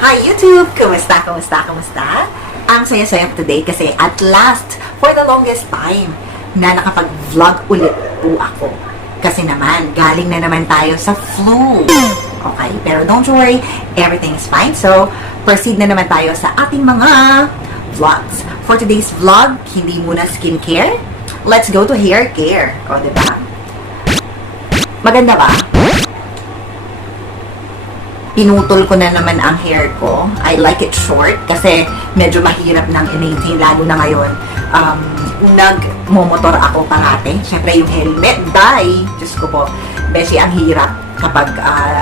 Hi YouTube! Kumusta? Ang saya-saya today kasi at last, for the longest time, na nakapag-vlog ulit po ako. Kasi naman, galing na naman tayo sa flu. Okay, pero don't worry, everything is fine. So, proceed na naman tayo sa ating mga vlogs. For today's vlog, hindi muna skincare. Let's go to hair care. O, diba? Maganda ba? Pinutol ko na naman ang hair ko. I like it short kasi medyo mahirap nang i-maintain lalo na ngayon. Nagmomotor ako parate. Syempre yung helmet, Diyos ko po. Beshi, ang hirap kapag,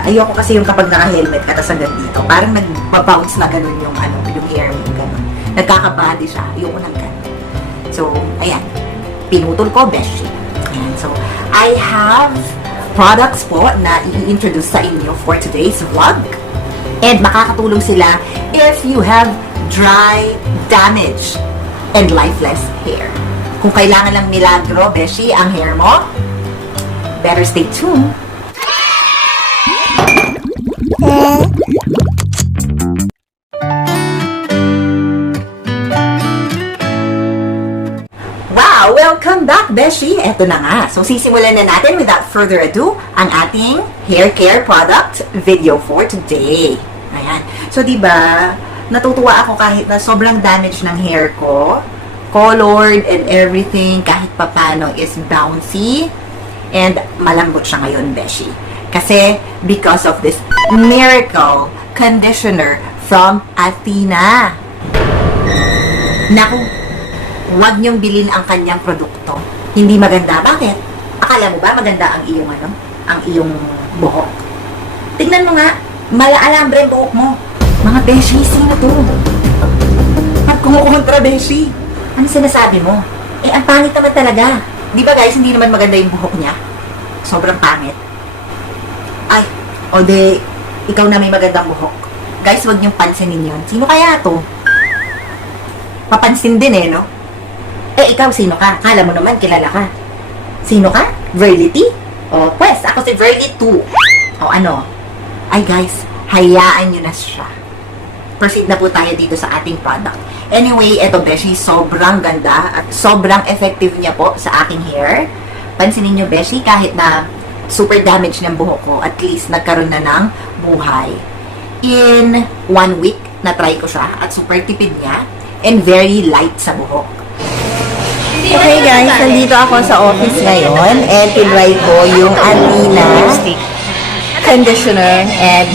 ayoko kasi yung kapag naka-helmet ka tas hanggang dito. Parang nagpa-bounce na ganun yung, yung hair mo, ganun. Nagkakabody siya. Ayoko nang ganun. So, ayan. Pinutol ko, Beshi. Ayan. So, I have products po na i-introduce sa inyo for today's vlog. And makakatulong sila if you have dry, damaged, and lifeless hair. Kung kailangan lang milagro, Beshi, ang hair mo, better stay tuned. Welcome back, Beshi! Eto na nga. So, sisimulan na natin without further ado ang ating hair care product video for today. Ayan. So, diba, natutuwa ako kahit na sobrang damage ng hair ko, colored and everything, kahit papano is bouncy and malambot siya ngayon, Beshi. Kasi, because of this miracle conditioner from Athena. Naku, huwag niyong bilhin ang kanyang produkto. Hindi maganda. Bakit? Akala mo ba maganda ang iyong ang iyong buhok? Tingnan mo nga, malaalambre ang buhok mo. Mga Beshi, sino to? At kumukontra, Beshi. Ano sinasabi mo? Eh, ang pangit naman talaga. Di ba guys, hindi naman maganda yung buhok niya? Sobrang pangit. Ay, o de, ikaw na may magandang buhok. Guys, huwag niyong pansinin yun. Sino kaya to? Papansin din eh, no? Eh, ikaw, sino ka? Kala mo naman, kilala ka. Sino ka? Verlity? O, pues, ako si Verlity 2. O, ano? Ay, guys, hayaan nyo na siya. Proceed na po tayo dito sa ating product. Anyway, eto, Beshi, sobrang ganda at sobrang effective niya po sa aking hair. Pansinin nyo, Beshi, kahit na super damage ng buhok ko, at least nagkaroon na ng buhay. In 1 week, na-try ko siya at super tipid niya and very light sa buhok. Okay guys, nandito ako sa office ngayon and tinry ko yung Athena conditioner and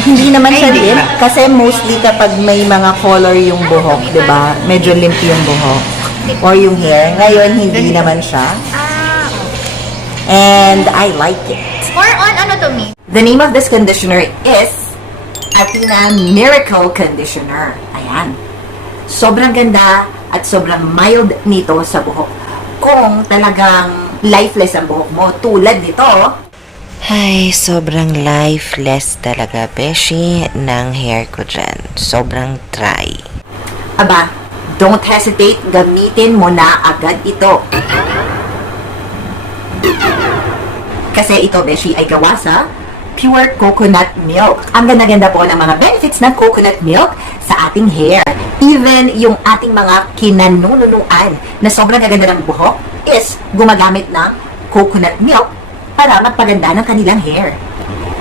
hindi naman siya deep kasi mostly kapag may mga color yung buhok, diba? Medyo limp yung buhok or yung hair. Ngayon, hindi naman siya. And I like it. More on ano to me? The name of this conditioner is Athena Miracle Conditioner. Ayan. Sobrang ganda at sobrang mild nito sa buhok. Kung talagang lifeless ang buhok mo, tulad nito. Ay, sobrang lifeless talaga, Beshi, ng hair ko dyan. Sobrang dry. Aba, don't hesitate, gamitin mo na agad ito. Kasi ito, Beshi, ay gawa sa pure coconut milk. Ang ganda-ganda po ng mga benefits ng coconut milk sa ating hair. Even yung ating mga kinanununuan na sobrang gaganda ng buhok is gumagamit ng coconut milk para magpaganda ng kanilang hair.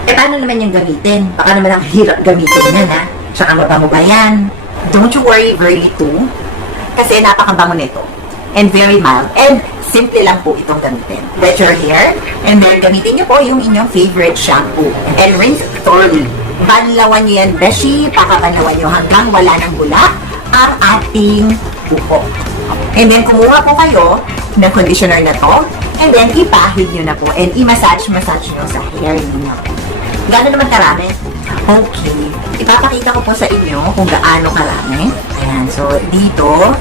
E paano naman yung gamitin? Baka naman ang hirap gamitin yan, ha? Tsaka mabango ba yan? Don't you worry, very too. Kasi napakabango nito. And very mild. And simple lang po itong gamitin. Wet your hair, and then gamitin nyo po yung inyong favorite shampoo. And rinse thoroughly. Banlawan nyo yan, Beshi. Pakabanlawan nyo hanggang wala ng bula ang ating buhok. And then, kumuha po kayo ng conditioner na to, and then, ipahid nyo na po, and i-massage nyo sa hair niyo. Gano'n naman karami? Okay. Ipapakita ko po sa inyo kung gaano karami. Ayan. So, dito,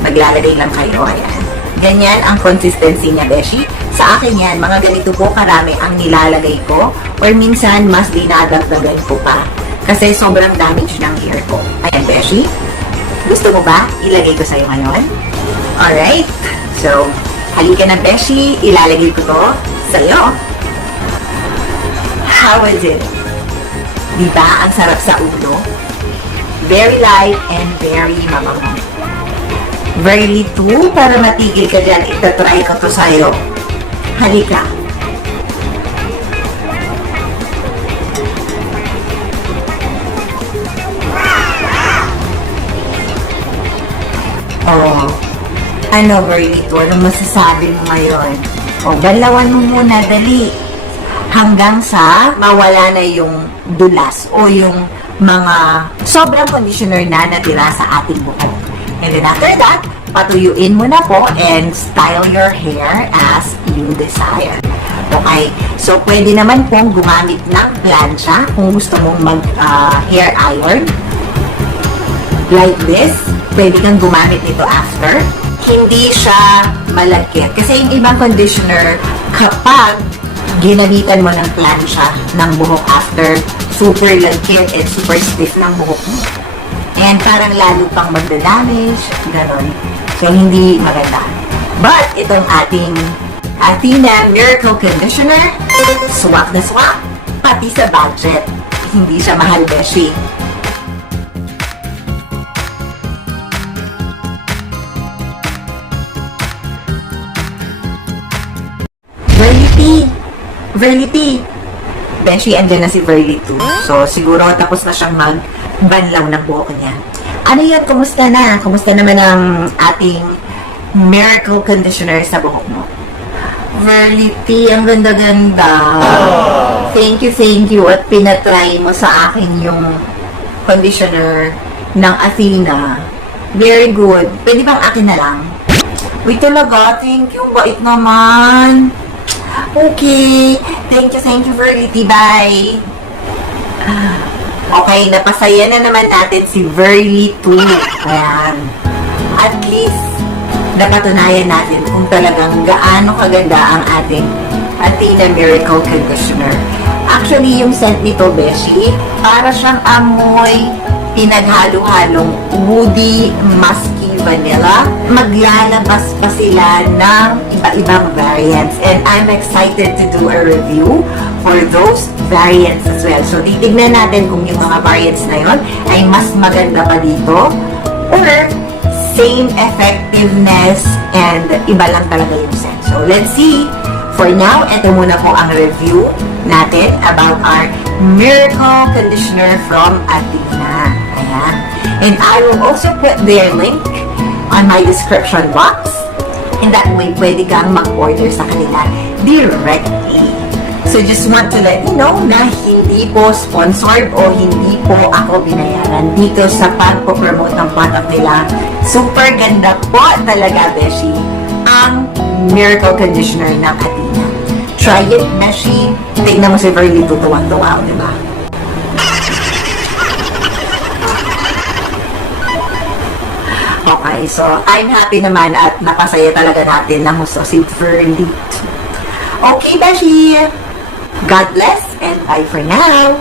maglalagay lang kayo. Ayan. Ganyan ang consistency niya, Beshi. Sa akin yan, mga ganito po karami ang nilalagay ko, or minsan, mas dinadagdagan ko pa. Kasi sobrang damage ng hair ko. Ayan, Beshi. Gusto mo ba? Ilagay ko sa'yo ngayon. Alright. So, halika na, Beshi. Ilalagay ko to sa'yo. How is it? Diba? Ang sarap sa ulo. Very light and very mabango. Very 2, para matigil ka dyan, itatry ko to sa'yo. Halika. Oh, ano, Very 2, anong masasabi mo ngayon? O, galawan mo muna, dali. Hanggang sa mawala na yung dulas o yung mga sobrang conditioner na natira sa ating buhok. And then after that, patuyuin mo na po and style your hair as you desire. Okay, so pwede naman pong gumamit ng plancha kung gusto mong mag-hair iron. Like this, pwede kang gumamit nito after. Hindi siya malagkit. Kasi yung ibang conditioner, kapag ginamitan mo ng plancha ng buhok after, super lagkit and super stiff ng buhok mo. And parang lalo pang magda-damage, gano'n. So, hindi maganda. But, itong ating Athena Miracle Conditioner, swak na swak, pati sa budget. Hindi siya mahal, beshi. Verlity. Beshi, andyan na si Verly 2. So, siguro tapos na siyang magbanlaw ng buhok niya. Ano yun? Kumusta na? Kumusta naman ang ating Miracle Conditioner sa buhok mo? Verlity, ang ganda-ganda. Thank you. At pinatry mo sa akin yung conditioner ng Athena. Very good. Pwede bang akin na lang? Wait talaga. Thank you. Bait naman. Okay. Thank you, Verlity. Bye. Okay, napasaya na naman natin si Verly 2. Ayan. At least, napatunayan natin kung talagang gaano kaganda ang ating Athena Miracle Conditioner. Actually, yung scent nito, Beshi, para siyang amoy pinaghalo-halong woody, musky vanilla. Maglalabas pa sila ng iba-ibang variants. And I'm excited to do a review for those variants as well. So, titignan natin kung yung mga variants na yun ay mas maganda pa dito or same effectiveness and iba lang talaga yung scent. So, let's see. For now, ito muna po ang review natin about our Miracle Conditioner from Athena. Ayan. And I will also put their link on my description box. In that way, pwede kang mag-order sa kanila directly. So, just want to let you know na hindi po sponsored o hindi po ako binayaran dito sa pag-promote ng product nila. Super ganda po talaga, Beshi, ang Miracle Conditioner ng Athena. Try it, Beshi. Tignan mo si Verly, tutuwa-tuwa, di ba? Okay, so I'm happy naman at napasaya talaga natin na gusto si Verly. Okay, Beshi. God bless and bye for now.